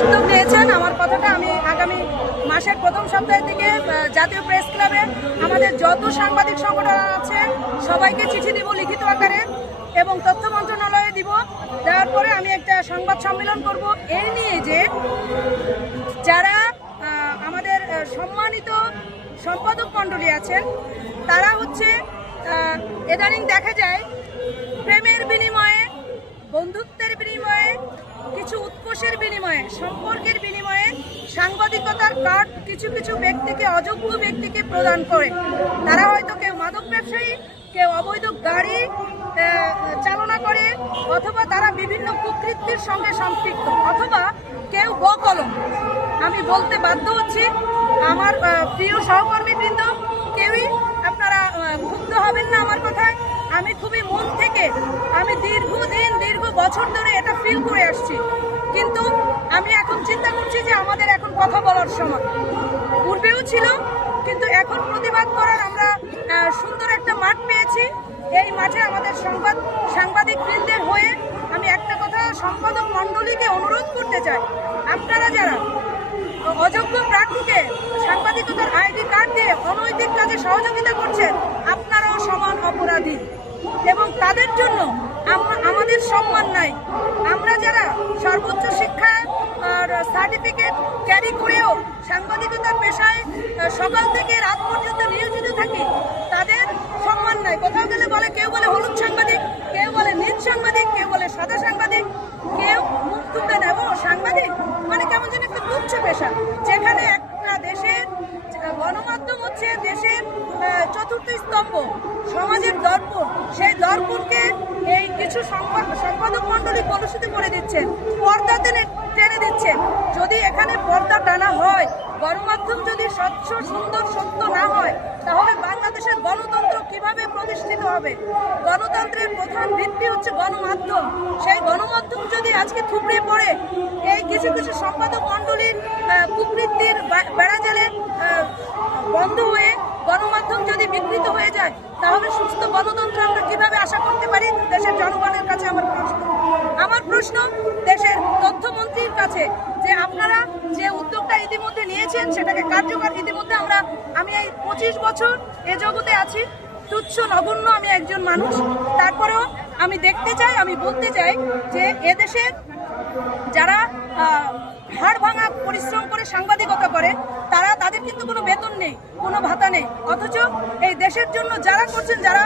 উদ্যোগ নিয়েছেন। আমার কথাটা আমি আগামী মাসের প্রথম সপ্তাহ থেকে জাতীয় প্রেস ক্লাবে আমাদের যত সাংবাদিক সংগঠন আছে সবাইকে চিঠি দিব লিখিত আকারে এবং তথ্য মন্ত্রণালয়ে দিব। দেওয়ার পরে আমি একটা সংবাদ সম্মেলন করব এই নিয়ে যে যারা আমাদের সম্মানিত সম্পাদক মণ্ডলী আছেন তারা হচ্ছে ইদানিং দেখা যায় প্রেমের বিনিময়ে, বন্ধুত্বের বিনিময়ে, কিছু উৎকোষের বিনিময়ে, সম্পর্কের বিনিময়ে সাংবাদিকতার কার্ড কিছু কিছু ব্যক্তিকে, অযোগ্য ব্যক্তিকে প্রদান করে। তারা হয়তো কেউ মাদক ব্যবসায়ী, কেউ অবৈধ গাড়ি চালনা করে, অথবা তারা বিভিন্ন কুকৃত্যের সঙ্গে সম্পৃক্ত, অথবা কেউ বকলম। আমি বলতে বাধ্য হচ্ছি, আমার প্রিয় সহকর্মীবৃন্দ, কেউই আপনারা ক্ষুব্ধ হবেন না আমার কথায়। আমি খুবই মন থেকে, আমি দীর্ঘ বছর ধরে এটা ফিল করে আসছি, কিন্তু আমি এখন চিন্তা করছি যে আমাদের এখন কথা বলার সময়। পূর্বেও ছিল, কিন্তু এখন প্রতিবাদ করার আমরা সুন্দর একটা মাঠ পেয়েছি। এই মাঠে আমাদের সাংবাদিকবৃন্দের হয়ে আমি একটা কথা সম্পাদক মণ্ডলীকে অনুরোধ করতে চাই, আপনারা যারা অযোগ্য প্রার্থীকে সাংবাদিকতার আইডি কার্ড দিয়ে অনৈতিক কাজে সহযোগিতা করছেন, আপনারাও সমান অপরাধী এবং তাদের জন্য আমাদের সম্মান নাই। আমরা যারা সর্বোচ্চ শিক্ষায় সার্টিফিকেট ক্যারি করেও সাংবাদিকতার পেশায় সকাল থেকে রাত পর্যন্ত নিয়োজিত থাকি, তাদের সম্মান নাই। কোথাও গেলে বলে, কেউ বলে হলুদ সাংবাদিক, কেউ বলে নীল সাংবাদিক, কেউ বলে সাদা সাংবাদিক, কেউ মুখ তুলে নেব সাংবাদিক, মানে কেমন যেন একটা তুচ্ছ পেশা। যেখানে একটা দেশের গণমাধ্যম হচ্ছে দেশের চতুর্থ স্তম্ভ, সমাজের দর্পণ, সেই দর্পণকে এই কিছু সম্পাদক মণ্ডলী কলুষিত করে দিচ্ছেন, পর্দা টেনে দিচ্ছেন। যদি এখানে পর্দা টানা হয়, গণমাধ্যম যদি স্বচ্ছ, সুন্দর, সত্য না হয়, তাহলে বাংলাদেশের গণতন্ত্র কিভাবে প্রতিষ্ঠিত হবে? গণতন্ত্রের প্রধান ভিত্তি হচ্ছে গণমাধ্যম। সেই গণমাধ্যম যদি আজকে থুবড়ে পড়ে, এই কিছু কিছু সম্পাদক মণ্ডলীর কুকৃতির বেড়াজালে বন্ধ হয়ে গণমাধ্যম যদি বিকৃত হয়ে যায়, তাহলে সুস্থ গণতন্ত্র আমরা কিভাবে আশা করতে পারি? দেশের জনগণের কাছে আমার প্রশ্ন দেশের তথ্যমন্ত্রীর কাছে, যে আপনারা যে উদ্যোগটা ইতিমধ্যে নিয়েছেন সেটাকে কার্যকর, ইতিমধ্যে আমি এই 25 বছর এ জগতে আছি, তুচ্ছ নগণ্য আমি একজন মানুষ, তারপরেও আমি দেখতে চাই, আমি বলতে চাই যে এদেশের যারা হাড় ভাঙা পরিশ্রম করে সাংবাদিকতা করে, তাদের কিন্তু কোনো বেতন নেই, কোনো ভাতা নেই, অথচ এই দেশের জন্য যারা করছেন, যারা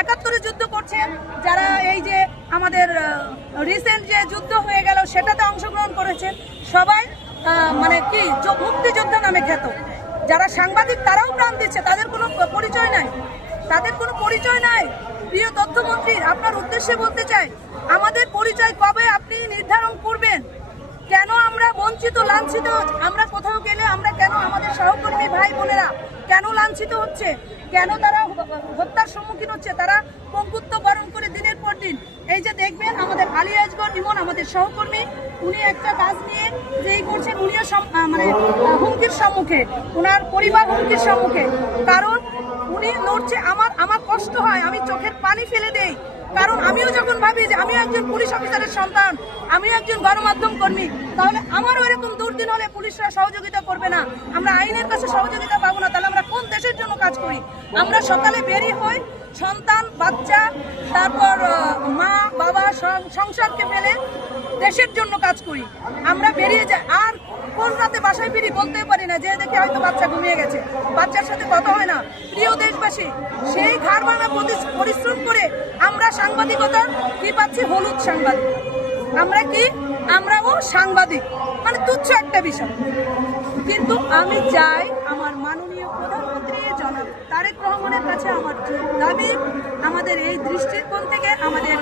71 যুদ্ধ করছেন, যারা এই যে আমাদের রিসেন্ট যে যুদ্ধ হয়ে গেল সেটাতে অংশগ্রহণ করেছেন, সবাই মানে কি মুক্তিযোদ্ধা নামে খ্যাত। যারা সাংবাদিক তারাও প্রাণ দিচ্ছে, তাদের কোনো পরিচয় নাই, প্রিয় তথ্যমন্ত্রী, আপনার উদ্দেশ্যে বলতে চাই, আমাদের পরিচয় কবে আপনি নির্ধারণ করবেন? কেন আমরা বঞ্চিত, লাঞ্ছিত? আমরা কোথাও গেলে আমরা কেন, আমাদের সহকর্মী ভাই বোনেরা কেন লাঞ্ছিত হচ্ছে? কেন তারা হত্যার সম্মুখীন হচ্ছে? তারা পঙ্গুত্ব বরণ করে দিনের পর দিন। এই যে দেখবেন আমাদের আলী আসগর ইমন, আমাদের সহকর্মী, উনি একটা কাজ নিয়ে যেই করছেন, উনিও মানে হুমকির সম্মুখে, ওনার পরিবার হুমকির সম্মুখে, কারণ উনি লড়ছে। আমার কষ্ট হয়, আমি চোখের পানি ফেলে দেই, কারণ আমিও যখন ভাবি যে আমিও একজন পুলিশ অফিসারের সন্তান, আমিও একজন গণমাধ্যম কর্মী, তাহলে আমারও এরকম দুর্দিন হলে পুলিশরা সহযোগিতা করবে না, আমরা আইনের কাছে সহযোগিতা পাবো না, তাহলে আমরা কোন দেশের জন্য কাজ করি? আমরা সকালে বেরিয়ে হই, সন্তান, বাচ্চা, তারপর মা বাবা, সংসারকে ফেলে দেশের জন্য কাজ করি, আমরা বেরিয়ে যাই, আর কোন রাতে বাসায় ফিরি বলতে পারি না, যে দেখে হয়তো বাচ্চা ঘুমিয়ে গেছে, বাচ্চার সাথে কথা হয় না। প্রিয় দেশবাসী, সেই ঘাড় ভাঙা পরিশ্রম করে আমরা সাংবাদিকতা কি পাচ্ছি? হলুদ সাংবাদিক। আমরাও সাংবাদিক, মানে তুচ্ছ একটা বিষয়। কিন্তু আমি চাই আমার মাননীয় প্রধানমন্ত্রী জনাব তারেক রহমানের কাছে আমার দাবি, আমাদের এই দৃষ্টিকোণ থেকে আমাদের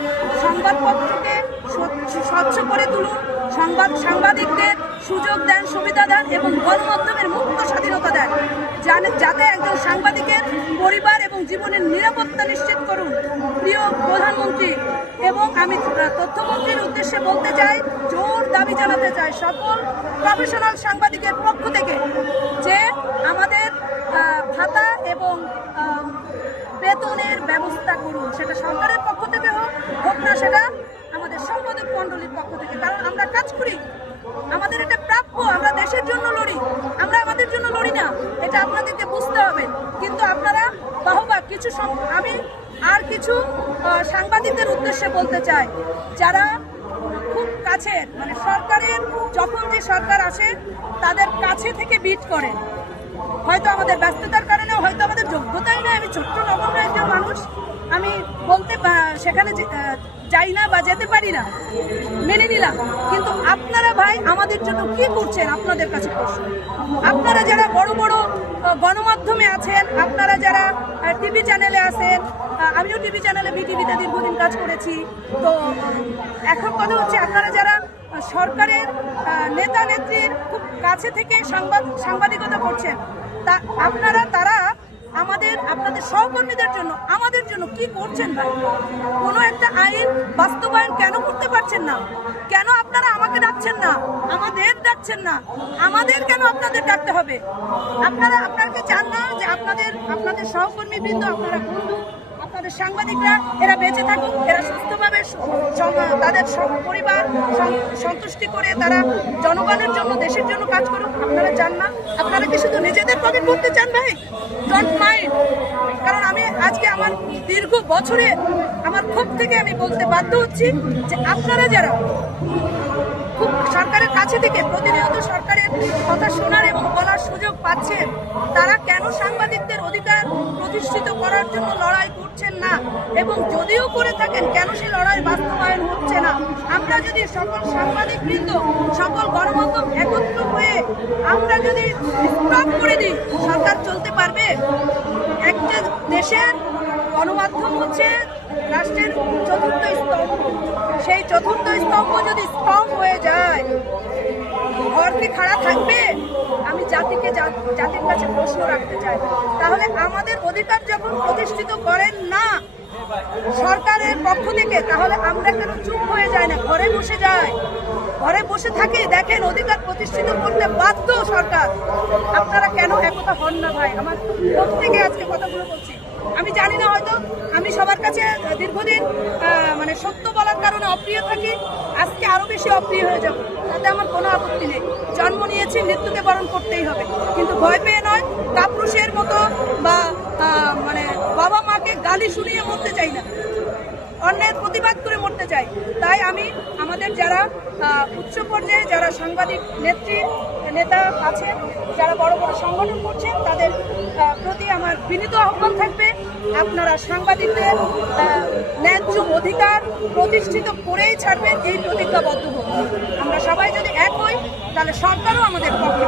সংবাদপত্রকে স্বচ্ছ করে তুলুন, সাংবাদিকদের সুযোগ দেন, সুবিধা দেন এবং গণমাধ্যমের মুক্ত স্বাধীনতা দেন, যাতে একজন সাংবাদিকের পরিবার এবং জীবনের নিরাপত্তা নিশ্চিত করুন প্রিয় প্রধানমন্ত্রী। এবং আমি তথ্যমন্ত্রীর উদ্দেশ্যে বলতে চাই, জোর দাবি জানাতে চাই সকল প্রফেশনাল সাংবাদিকের পক্ষ থেকে, যে আমাদের ভাতা এবং বেতনের ব্যবস্থা করুন, সেটা সরকারের পক্ষ থেকে হোক না সেটা আমাদের সম্পাদক মণ্ডলীর পক্ষ থেকে, কারণ আমরা কাজ করি, আমাদের এটা করি না, এটা আপনাদেরকে বুঝতে হবে। কিন্তু আপনারা বাহবা কিছু আমি আর কিছু সাংবাদিকদের উদ্দেশ্যে বলতে চাই, যারা খুব কাছের, মানে সরকারের যখন যে সরকার আসে তাদের কাছে থেকে বিট করেন। হয়তো আমাদের ব্যস্ততার কারণে, হয়তো আমাদের যোগ্যতাই নয়, আমি ছোট্ট নগণ্য একজন মানুষ, আমি বলতে সেখানে যাই না বা যেতে পারি না, মেনে নিলাম। কিন্তু আপনারা ভাই আমাদের জন্য কি করছেন? আপনাদের কাছে প্রশ্ন। আপনারা যারা বড় বড় গণমাধ্যমে আছেন, আপনারা যারা টিভি চ্যানেলে আছেন, আমিও টিভি চ্যানেলে বিটিভিতে দীর্ঘদিন কাজ করেছি, তো এখন কথা হচ্ছে আপনারা যারা সরকারের নেতা নেত্রীর খুব কাছে থেকে সাংবাদিকতা করছেন, তা তারা আপনাদের সহকর্মীদের জন্য, আমাদের জন্য কি করছেন ভাই? কোনো একটা আইন বাস্তবায়ন কেন করতে পারছেন না? কেন আপনারা আমাকে ডাকছেন না, আমাদের ডাকছেন না? আমাদের কেন আপনাদের ডাকতে হবে? আপনাকে চান না যে আপনাদের সহকর্মীবৃন্দ, আপনারা বন্ধু, আপনাদের সাংবাদিকরা এরা বেঁচে থাকুক, এরা সুস্থভাবে তাদের পরিবার সন্তুষ্টি করে তারা জনগণের জন্য, দেশের জন্য কাজ করুক? আপনারা চান না? আপনারা কি শুধু নিজেদের পকেট করতে চান ভাই? Don't mind. কারণ আমি আজকে আমার দীর্ঘ বছরে আমার ক্ষোভ থেকে আমি বলতে বাধ্য হচ্ছি যে আপনারা যারা খুব সরকারের কাছে থেকে প্রতিনিয়ত সরকারের কথা শোনার এবং বলার সুযোগ পাচ্ছেন, তারা কেন সাংবাদিকদের অধিকার প্রতিষ্ঠিত করার জন্য লড়াই করছেন না? এবং যদিও করে থাকেন, কেন সেই লড়াই বাস্তবায়ন হচ্ছে না? আমরা যদি সকল সাংবাদিকবৃন্দ, সকল গণমাধ্যম একত্র হয়ে আমরা যদি স্টপ করে দিই, সরকার চলতে পারবে? একটা দেশের গণমাধ্যম হচ্ছে রাষ্ট্রের চতুর্থ স্তম্ভ। সেই চতুর্থ স্তম্ভ যদি স্ট্রং হয়ে যায়, ঘর কি খাড়া থাকবে? আমি জাতির কাছে প্রশ্ন রাখতে চাই। তাহলে আমাদের অধিকার যখন প্রতিষ্ঠিত করেন না সরকারের পক্ষ থেকে, তাহলে আমরা কেন চুপ হয়ে যাই না, ঘরে বসে যাই? ঘরে বসে থাকি, দেখেন অধিকার প্রতিষ্ঠিত করতে বাধ্য সরকার। আপনারা কেন একতা হন না ভাই? আমার প্রত্যেকে আজকে কথাগুলো বলছি। আমি জানি না, হয়তো আমি সবার কাছে দীর্ঘদিন মানে সত্য বলার কারণে অপ্রিয় থাকি, আজকে আরো বেশি অপ্রিয় হয়ে যাব, তাতে আমার কোনো আপত্তি নেই। জন্ম নিয়েছি, মৃত্যুকে বরণ করতেই হবে, কিন্তু ভয় পেয়ে নয়, কাপুরুষের মতো বা মানে বাবা মাকে গালি শুনিয়ে মরতে চাই না, অন্যায়ের প্রতিবাদ করে মরতে চাই। তাই আমি আমাদের যারা উচ্চ পর্যায়ে যারা সাংবাদিক নেতা আছেন, যারা বড় বড় সংগঠন করছেন, তাদের প্রতি আমার বিনীত আহ্বান থাকবে, আপনারা সাংবাদিকদের ন্যায্য অধিকার প্রতিষ্ঠিত করেই ছাড়বেন, এই প্রতিজ্ঞাবদ্ধ হোক। আমরা সবাই যদি এক হই, তাহলে সরকারও আমাদের পক্ষে